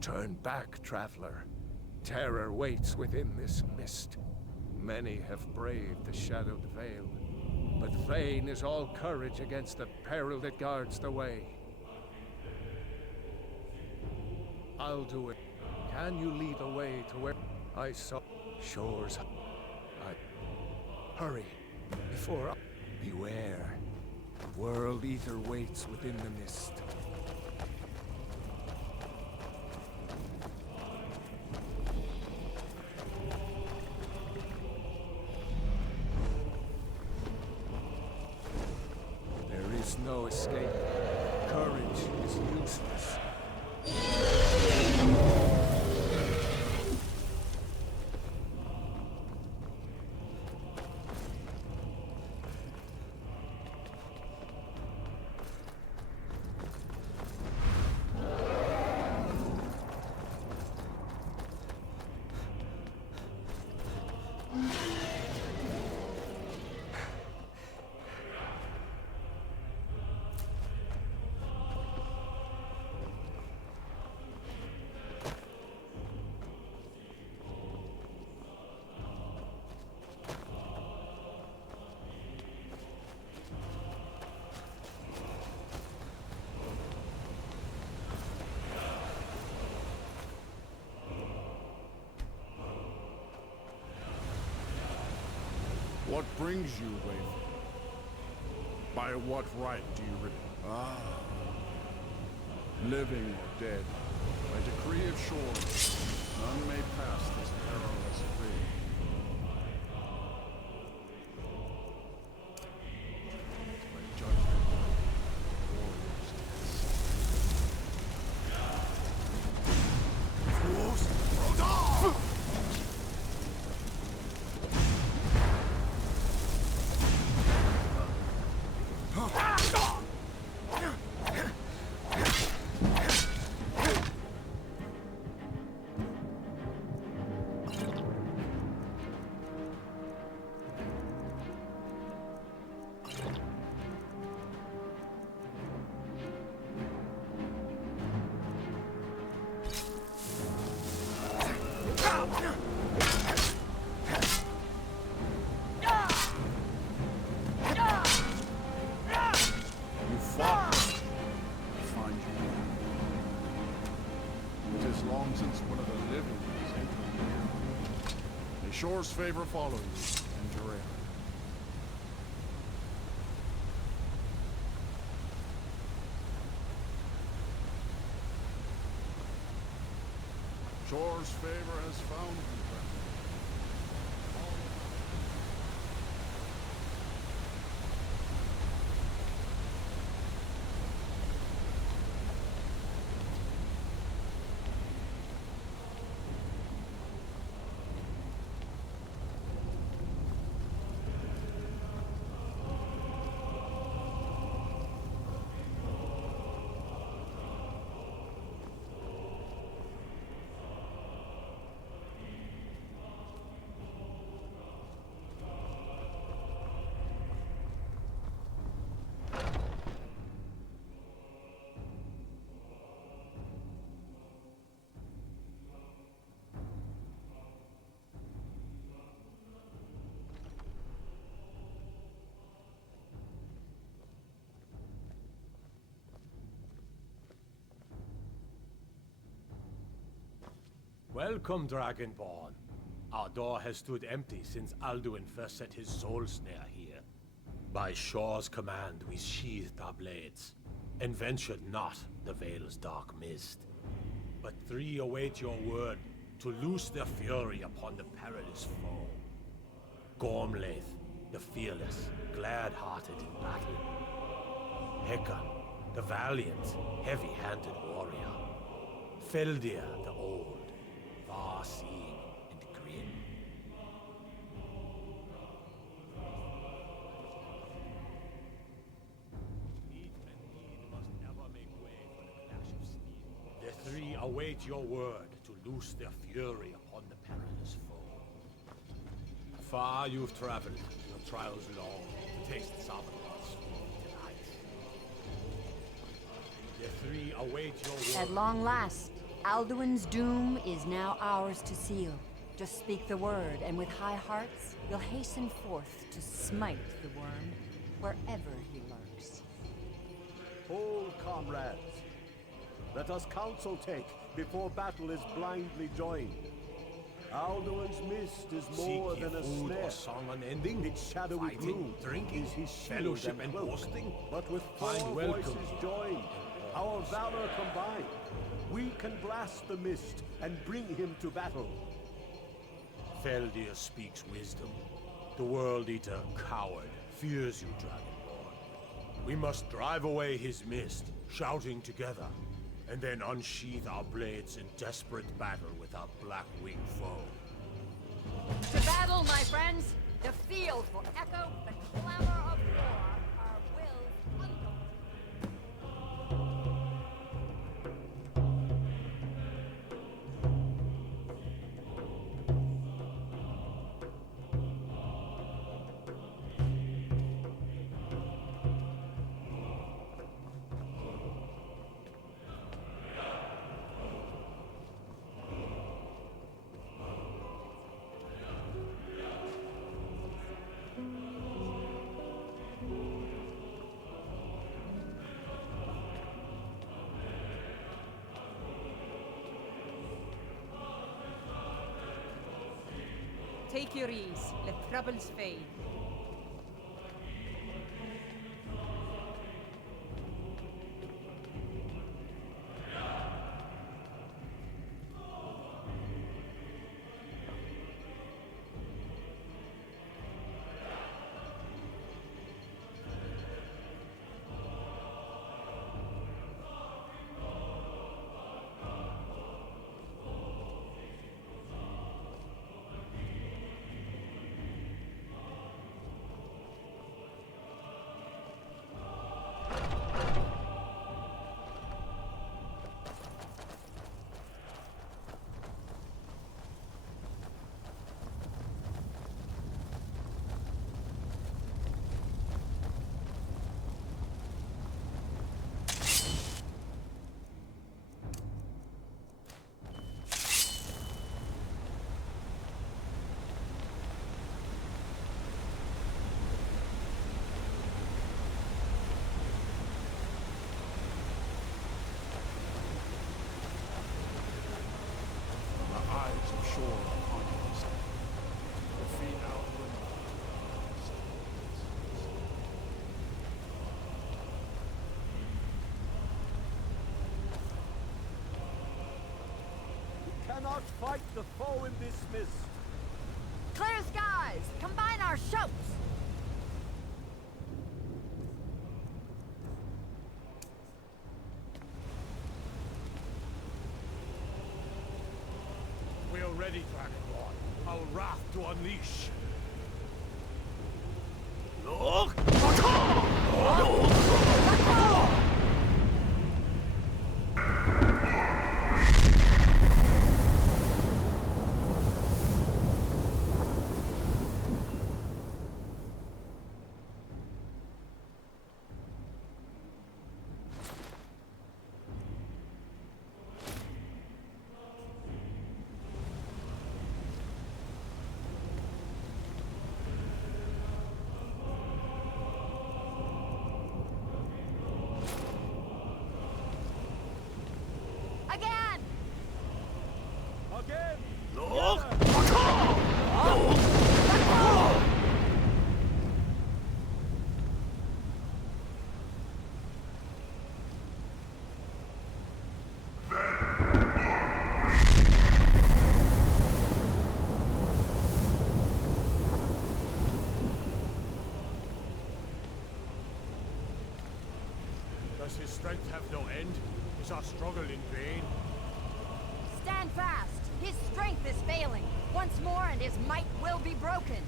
Turn back, traveler. Terror waits within this mist. Many have braved the shadowed veil, but vain is all courage against the peril that guards the way. I'll do it. Can you lead the way to where I saw shores? Hurry, before I... Beware. World Eater waits within the mist. There is no escape. Courage is useless. What brings you, Waif? By what right do you living or dead, by decree of shores, none may pass this perilous way. By judgment, warriors cast. Fools! Rodolphe! Shore's favor follow you, and Jure. Shore's favor has found you. Welcome, Dragonborn. Our door has stood empty since Alduin first set his soul snare here. By Shore's command, we sheathed our blades, and ventured not the Vale's dark mist. But three await your word to loose their fury upon the perilous foe. Gormlaith, the fearless, glad-hearted in battle. Hecon, the valiant, heavy-handed warrior. Feldir, the old, far-seeing and grim. Need and need must ever make way for the clash of steel. The three await your word to loose their fury upon the perilous foe. Far you've traveled, your trials long, to taste Savathun's sweet delight. The three await your word. At long last. Alduin's doom is now ours to seal. Just speak the word, and with high hearts, we'll hasten forth to smite the worm, wherever he lurks. Hold, comrades. Let us counsel take before battle is blindly joined. Alduin's mist is more Seek than ye a food snare. or song unending, Its shadowy fighting, gloom drinking, is his shield fellowship and cloak. boasting. But with Find four welcome voices joined, our valor combined, we can blast the mist and bring him to battle. Feldir speaks wisdom. The World Eater, coward, fears you, Dragonborn. We must drive away his mist, shouting together, and then unsheath our blades in desperate battle with our black-winged foe. To battle, my friends! The field will echo the clamor of war. Our wills undaunted. Take your ease, let troubles fade. The eyes of shore upon us. The feet outward. We cannot fight the foe in this mist. Clear skies! Combine our shouts! We are ready, Dragonborn. Our wrath to unleash. Look! Again! Again! Look! Does his strength have no end? Is our struggle in vain? Stand fast! His strength is failing. Once more and his might will be broken.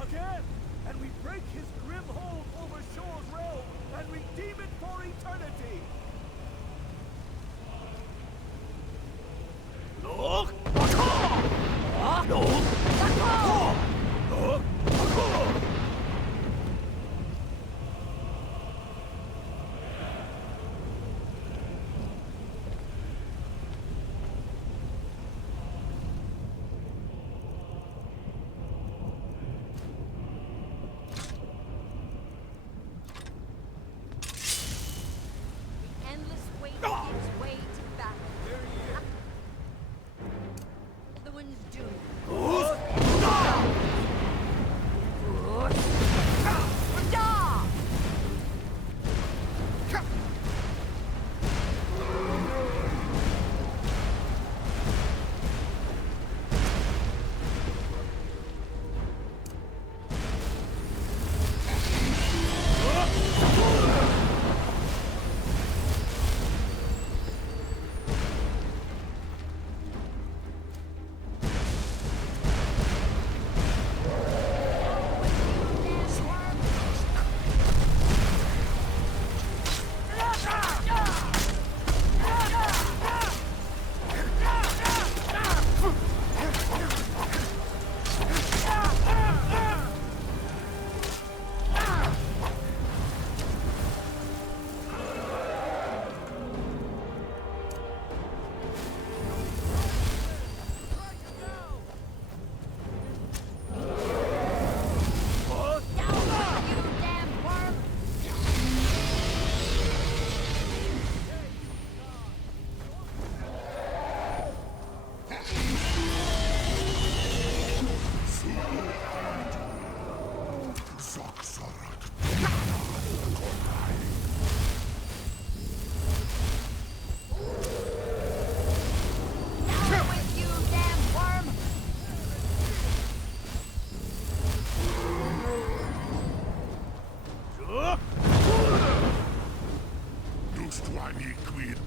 Again! And we break his grim hold over Shore's realm and redeem it for eternity! Look! Alduin.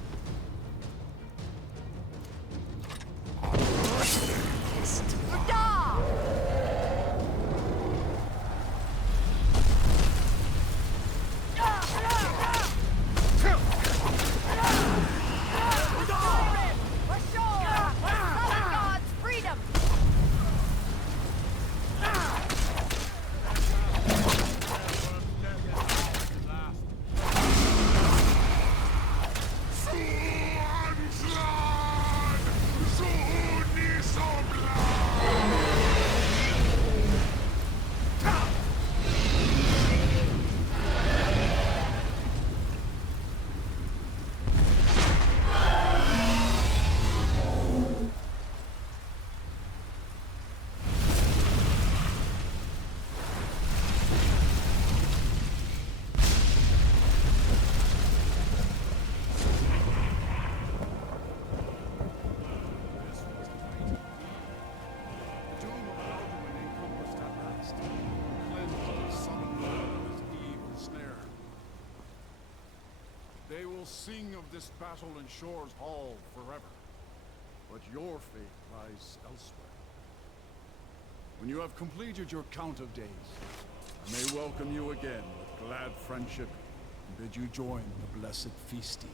They will sing of this battle in Shore's Hall forever. But your fate lies elsewhere. When you have completed your count of days, I may welcome you again with glad friendship and bid you join the blessed feasting.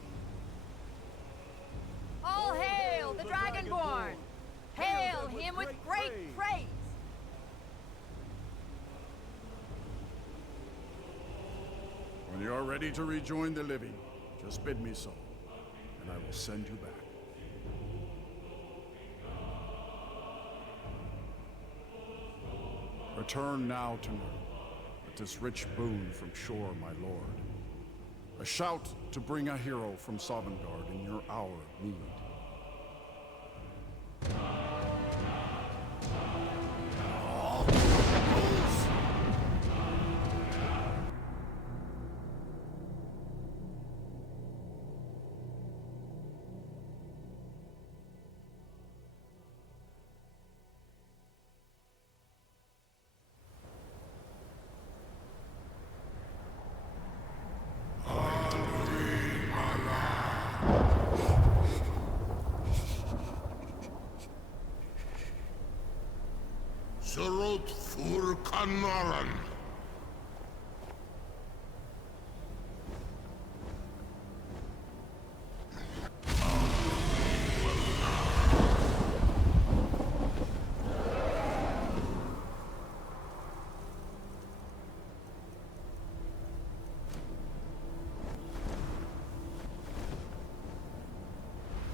All hail the Dragonborn! Hail him with great praise! When you are ready to rejoin the living, just bid me so, and I will send you back. Return now to me with this rich boon from Shore, my lord. A shout to bring a hero from Sovngarde in your hour of need. Sorot fur Kanaran.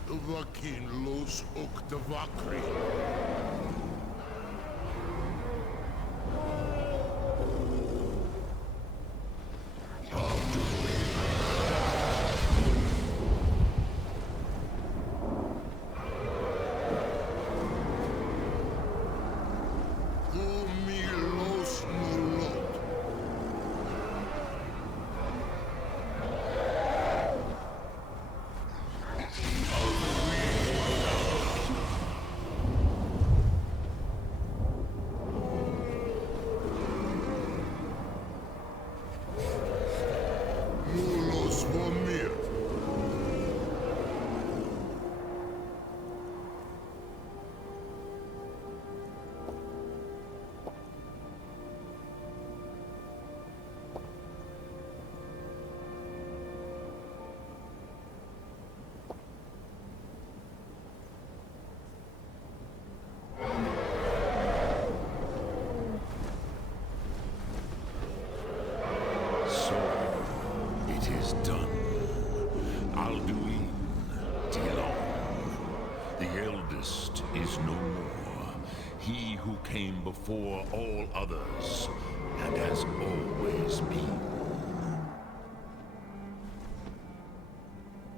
Vakin los Oktavakri. Came before all others, and has always been.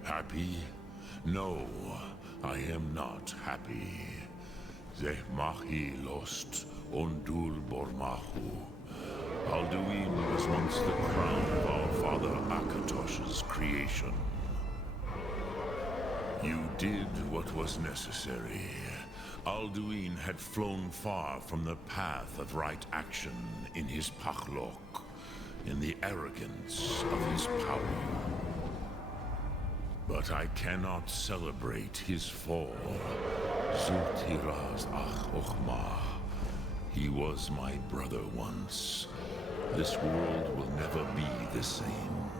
Happy? No, I am not happy. Zeh mahi lost ondul bormahu. Alduin was once the crown of our father Akatosh's creation. You did what was necessary. Alduin had flown far from the path of right action in his Pachlok, in the arrogance of his power. But I cannot celebrate his fall. Zultiraz ach Ochma. He was my brother once. This world will never be the same.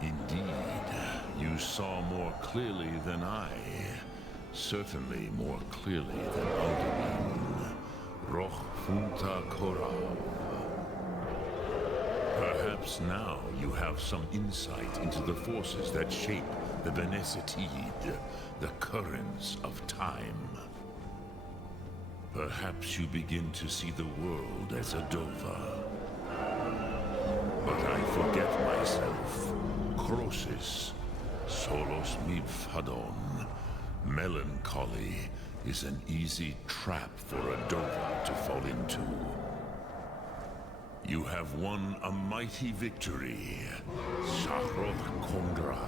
Indeed, you saw more clearly than I. Certainly more clearly than Alduin. Roch Funta Korav. Perhaps now you have some insight into the forces that shape the Benesitid, the currents of time. Perhaps you begin to see the world as a Dova. But I forget myself. Crosis, Solos Midfadon. Melancholy is an easy trap for a Dova to fall into. You have won a mighty victory, Shahroth Kondrach.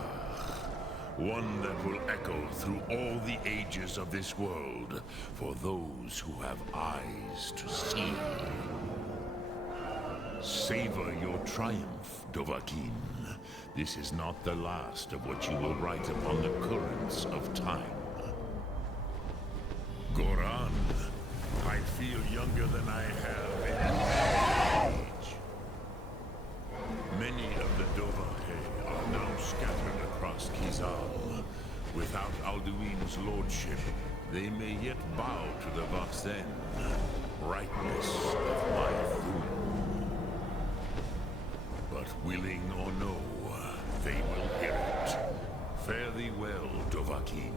One that will echo through all the ages of this world for those who have eyes to see. Savor your triumph, Dovahkiin. This is not the last of what you will write upon the currents of time. Goran, I feel younger than I have in age. Many of the Dovahkiin are now scattered across Kizal. Without Alduin's lordship, they may yet bow to the Vaxen, brightness of my throne. But willing or no, they will hear it. Fare thee well, Dovahkiin.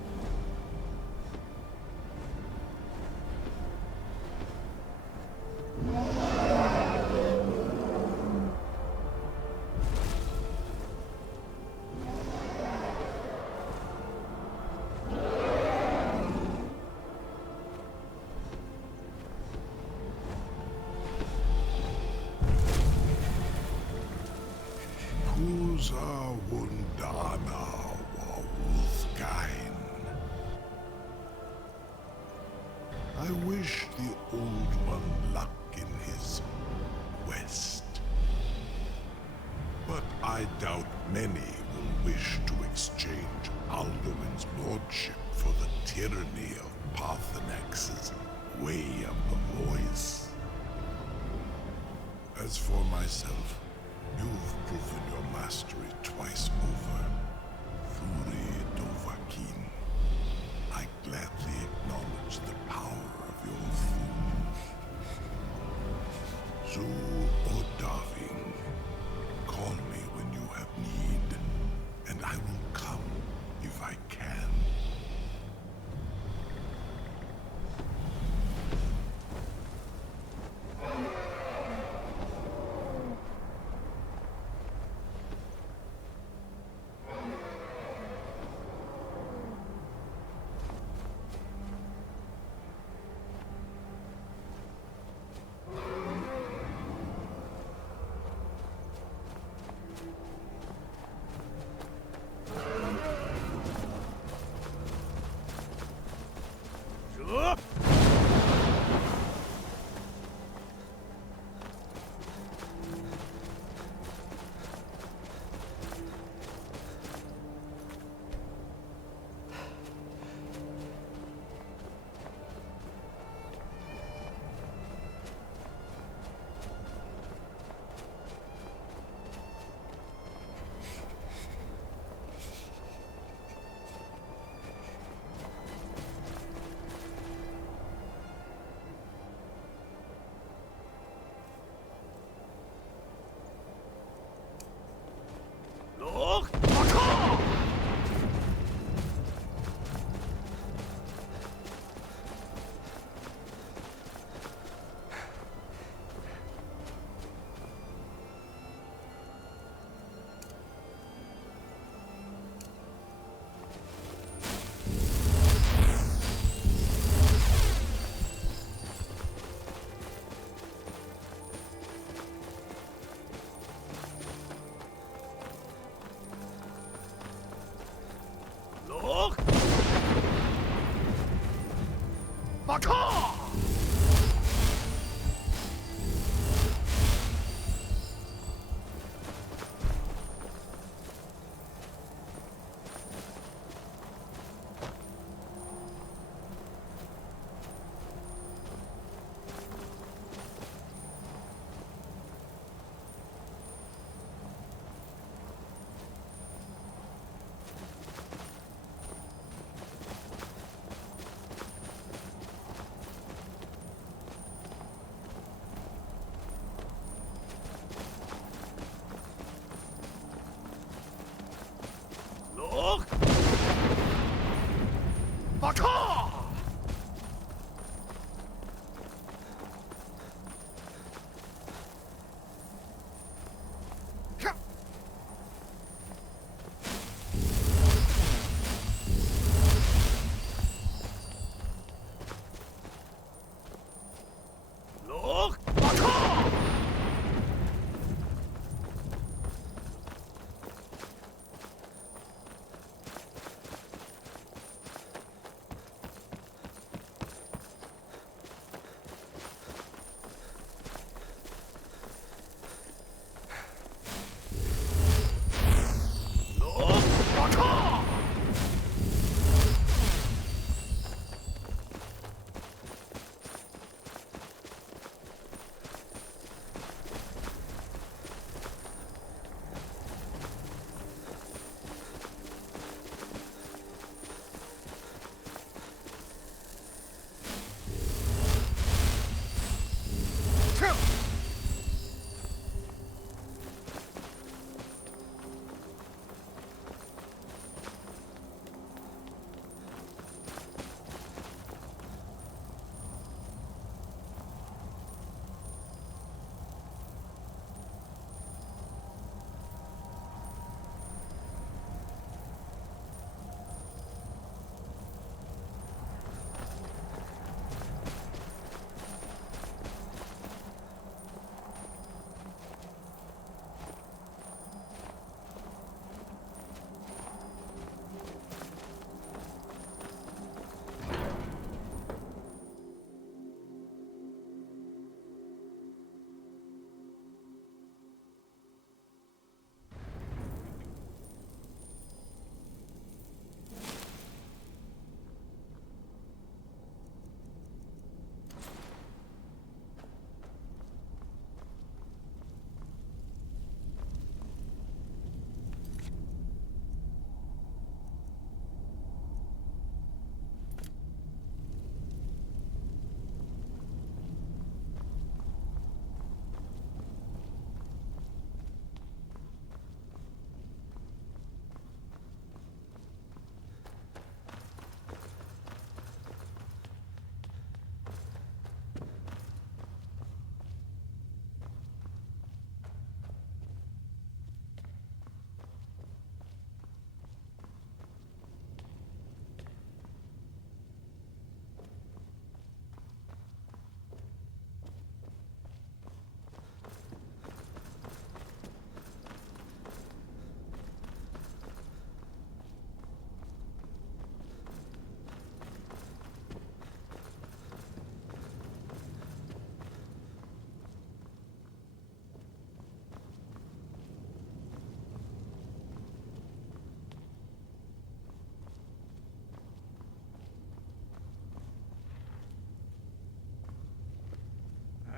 Kuza Wundana Wawuthgain. I wish the Old One luck in his quest. But I doubt many will wish to exchange Alduin's lordship for the tyranny of Paarthurnax's way of the voice. As for myself, you've proven your mastery twice over. Thuri Dovahkiin, I gladly acknowledge the power of your Thun. Zu Odaving, call me when you have need, and I will come if I can.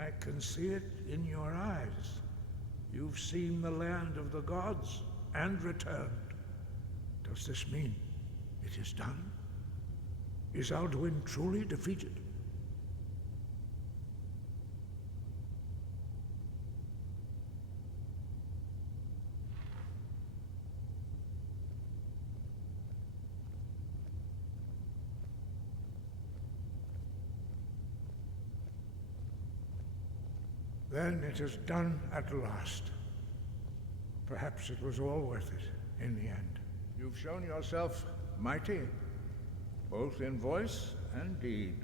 I can see it in your eyes. You've seen the land of the gods and returned. Does this mean it is done? Is Alduin truly defeated? Then it is done at last. Perhaps it was all worth it in the end. You've shown yourself mighty, both in voice and deed.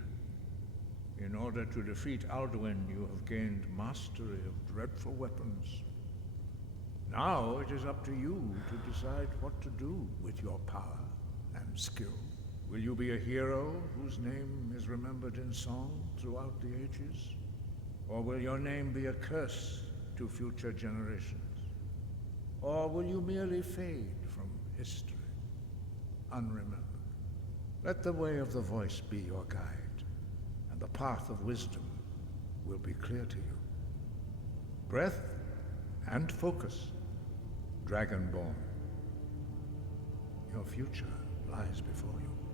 In order to defeat Alduin, you have gained mastery of dreadful weapons. Now it is up to you to decide what to do with your power and skill. Will you be a hero whose name is remembered in song throughout the ages? Or will your name be a curse to future generations? Or will you merely fade from history, unremembered? Let the way of the voice be your guide, and the path of wisdom will be clear to you. Breath and focus, Dragonborn. Your future lies before you.